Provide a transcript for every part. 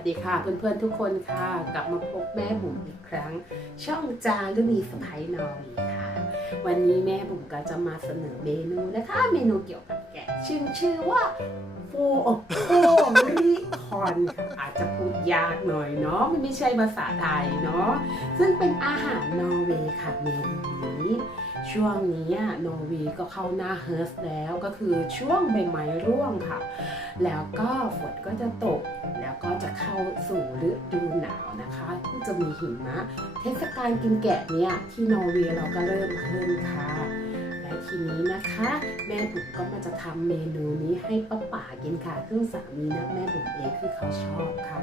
สดีค่ะเพื่อนๆทุกคนค่ะ กลับมาพบแม่บุ๋มอีกครั้ง ช่องจารุณีสไปนอรีค่ะ วันนี้แม่บุ๋มก็จะมาเสนอเมนูนะคะ เมนูเกี่ยวกับแกะชื่อชื่อว่าโฟโฟริ อนอาจจะพูดยากหน่อยเนาะมันไม่ใช่ภาษาไทยเนาะซึ่งเป็นอาหารนอร์เวย์ค่ะเมนูนี้ ช่วงนี้นอร์เวย์ก็เข้าหน้าเฮิร์สแล้วก็คือช่วงใบไม้ร่วงค่ะ แล้วก็ฝนก็จะตกแล้วก็จะเข้าสู่ฤดูหนาวนะคะที่จะมีหิมะเทศกาลกินแกะเนี่ยที่นอร์เวย์เราก็เริ่มขึ้นค่ะ ทีนี้นะคะ แม่บุ๋มก็มาจะทำเมนูนี้ให้ป้าป่ากินค่ะซึ่งสามีนะแม่บุ๋มเองคือเขาชอบค่ะ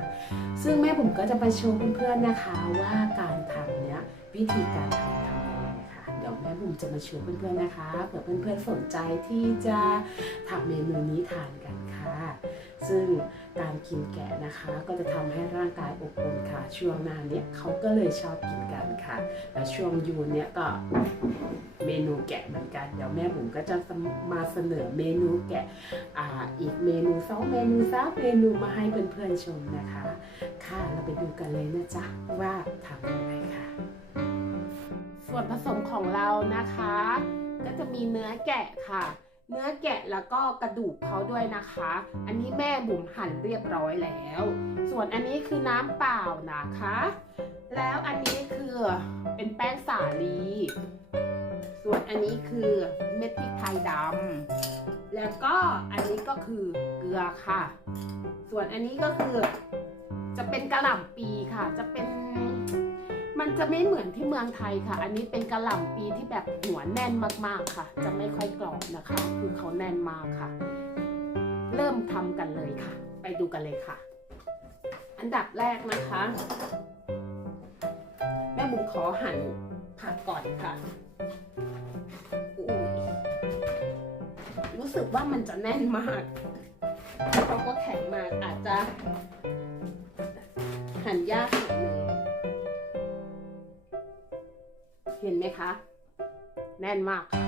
ซึ่งแม่บุ๋มก็จะไปโชว์เพื่อนๆนะคะว่าการทำเนี้ยวิธีการทำทำยังไงค่ะ เดี๋ยวแม่บุ๋มจะมาโชว์เพื่อนๆนะคะเผื่อเพื่อนๆสนใจที่จะทำเมนูนี้ทานกันค่ะ ซึ่งการกินแกะนะคะก็จะทำให้ร่างกายอบอุ่นค่ะ ช่วงหน้าเนี่ยเขาก็เลยชอบกินกันค่ะ และช่วงยูนเนี่ยก็เมนูแกะเหมือนกัน เดี๋ยวแม่บุ๋มก็จะมาเสนอเมนูแกะอ่าอีกเมนูสองเมนูสามเมนูมาให้เพื่อนๆชมนะคะ ค่ะเราไปดูกันเลยนะจ๊ะว่าทำยังไงค่ะ ส่วนผสมของเรานะคะ ก็จะมีเนื้อแกะค่ะ เนื้อแกะแล้วก็กระดูกเขาด้วยนะคะ อันนี้แม่บุ๋มหั่นเรียบร้อยแล้ว ส่วนอันนี้คือน้ำเปล่านะคะ แล้วอันนี้คือเป็นแป้งสาลี ส่วนอันนี้คือเม็ดพริกไทยดำ แล้วก็อันนี้ก็คือเกลือค่ะ ส่วนอันนี้ก็คือจะเป็นกระหล่ำปีค่ะ จะเป็น มันจะไม่เหมือนที่เมืองไทยค่ะ อันนี้เป็นกระหล่ำปีที่แบบหัวแน่นมากๆค่ะ จะไม่ค่อยกรอบนะคะ คือเขาแน่นมากค่ะ เริ่มทำกันเลยค่ะ ไปดูกันเลยค่ะ อันดับแรกนะคะ แม่บุ๋มขอหั่นผักก่อนค่ะอุ้ยรู้สึกว่ามันจะแน่นมากเขาก็แข็งมากอาจจะหั่นยากหน่อย มคะ แน่นมากค่ะ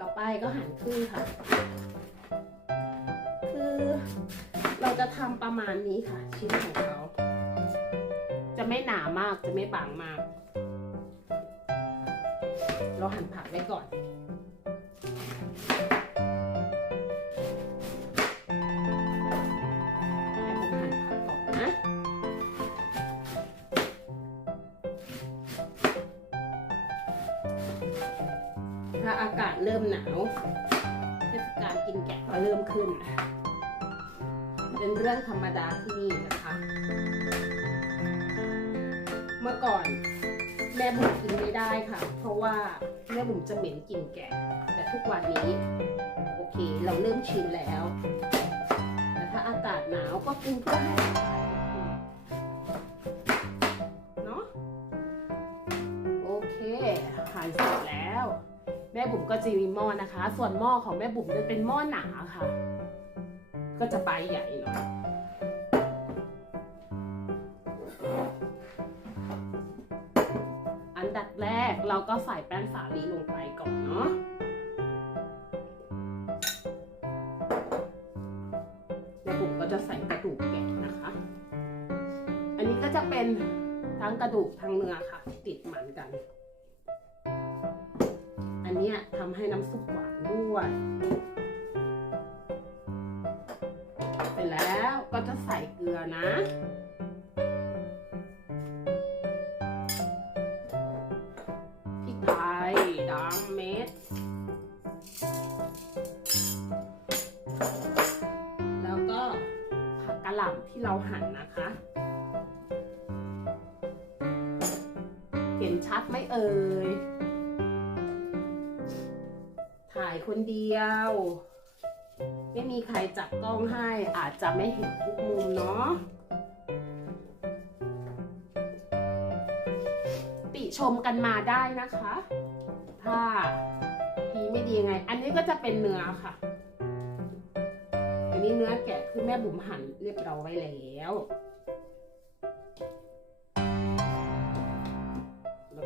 ต่อไปก็หั่นครึ่งค่ะ คือเราจะทำประมาณนี้ค่ะ ชิ้นของเขา จะไม่หนามากจะไม่บางมาก เราหั่นผักไว้ก่อน ถ้าอากาศเริ่มหนาวเทศกาลกินแกะก็เริ่มขึ้น เป็นเรื่องธรรมดาที่นี่นะคะ เมื่อก่อนแม่บุ๋มกินไม่ได้ค่ะ เพราะว่าแม่บุ๋มจะเหม็นกลิ่นแกะ แต่ทุกวันนี้โอเคเราเริ่มชินแล้วแต่ถ้าอากาศหนาวก็กินเพื่อให้ร่างกายเนาะโอเคหั่นเสร็จ ม่บุ๋มก็จะมีหม้อนะคะ ส่วนหม้อของแม่บุ๋มจะเป็นหม้อหนาค่ะ ก็จะใบใหญ่หน่อยอันดับแรกเราก็ใส่แป้งสาลีลงไปก่อนเนาะแม่บุ๋มก็จะใส่กระดูกแกะนะคะ อันนี้ก็จะเป็นทั้งกระดูกทั้งเนื้อค่ะที่ติดมันกันอั นเนี้ยทำให้น้ำซุปหวานด้วยเสร็จแล้วก็จะใส่เกลือนะพริกไทยดำเม็ด แล้วก็ผักกะหล่ำที่เราหั่นนะคะ เห็นชัดไหมเอ่ย ถ่ายคนเดียว ไม่มีใครจับกล้องให้อาจจะไม่เห็นทุกมุมเนาะติชมกันมาได้นะคะ ถ้าดีไม่ดียังไง อันนี้ก็จะเป็นเนื้อค่ะ อันนี้เนื้อแกะคือแม่บุ๋มหั่นเรียบร้อยแล้แล้ว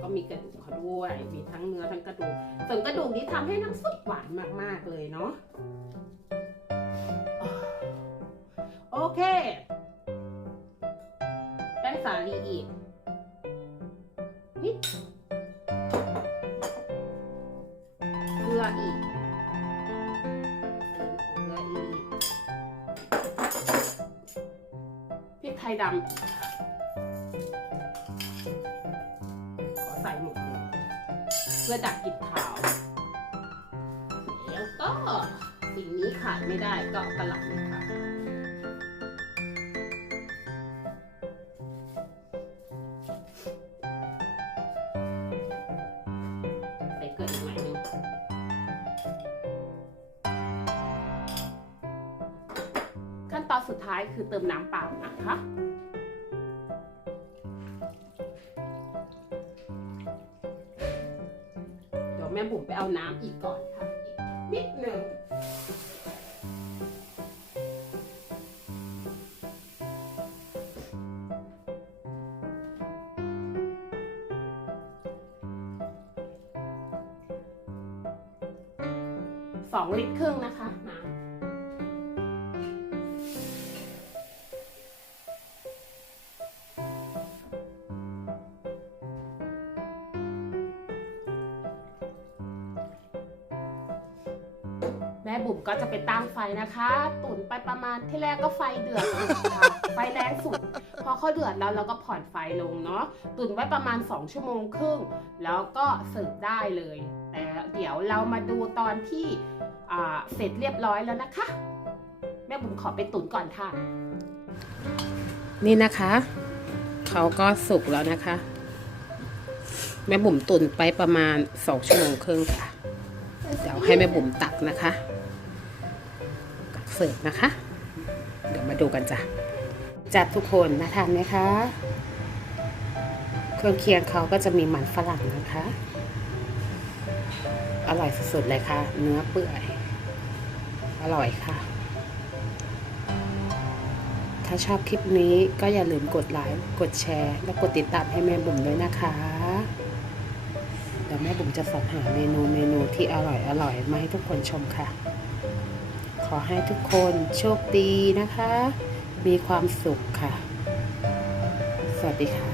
ก็มีกระดูกเขาด้วย มีทั้งเนื้อทั้งกระดูก ส่วนกระดูกนี้ทำให้น้ำซุปหวานมาก ๆ เลยเนาะ โอเคสาลีอีก นิดเกลืออีกเกลืออีกพริกไทยดำ เพื่อดักกลิ่นขาว แล้วก็สิ่งนี้ขาดไม่ได้ก็กระหล่ำเลยค่ะใส่เกลืออีกหน่อยหนึงขั้นตอนสุดท้ายคือเติมน้ำเปล่านะคะ ม่บุ๋มไปเอาน้ำอีกก่อนค่ะอีกนิดหนึ่งสองลิตรครึ่งนะคะน้ำ ม่บุ๋มก็จะไปตั้งไฟนะคะ ตุ๋นไปประมาณที่แรกก็ไฟเดือดค่ะไฟแรงสุด พอเขาเดือดแล้วเราก็ผ่อนไฟลงเนาะตุ๋นไว้ประมาณ 2 ชั่วโมงครึ่ง แล้วก็เสิร์ฟได้เลย แต่เดี๋ยวเรามาดูตอนที่เสร็จเรียบร้อยแล้วนะคะ แม่บุ๋มขอไปตุ๋นก่อนค่ะ นี่นะคะ เขาก็สุกแล้วนะคะ แม่บุ๋มตุ๋นไปประมาณ 2 ชั่วโมงครึ่งค่ะ เดี๋ยวให้แม่บุ๋มตักนะคะ เสิร์ฟนะคะ เดี๋ยวมาดูกันจ้ะจัดทุกคนนะทานไหมคะ เครื่องเคียงเขาก็จะมีมันฝรั่งนะคะ อร่อยสุดๆเลยค่ะ เนื้อเปื่อย อร่อยค่ะ ถ้าชอบคลิปนี้ก็อย่าลืมกดไลค์ กดแชร์ และกดติดตามให้แม่บุ๋มด้วยนะคะเดี๋ยวแม่บุ๋มจะสรรหาเมนูเมนูที่อร่อยอร่อยมาให้ทุกคนชมค่ะ อให้ทุกคนโชคดีนะคะ มีความสุขค่ะ สวัสดีค่ะ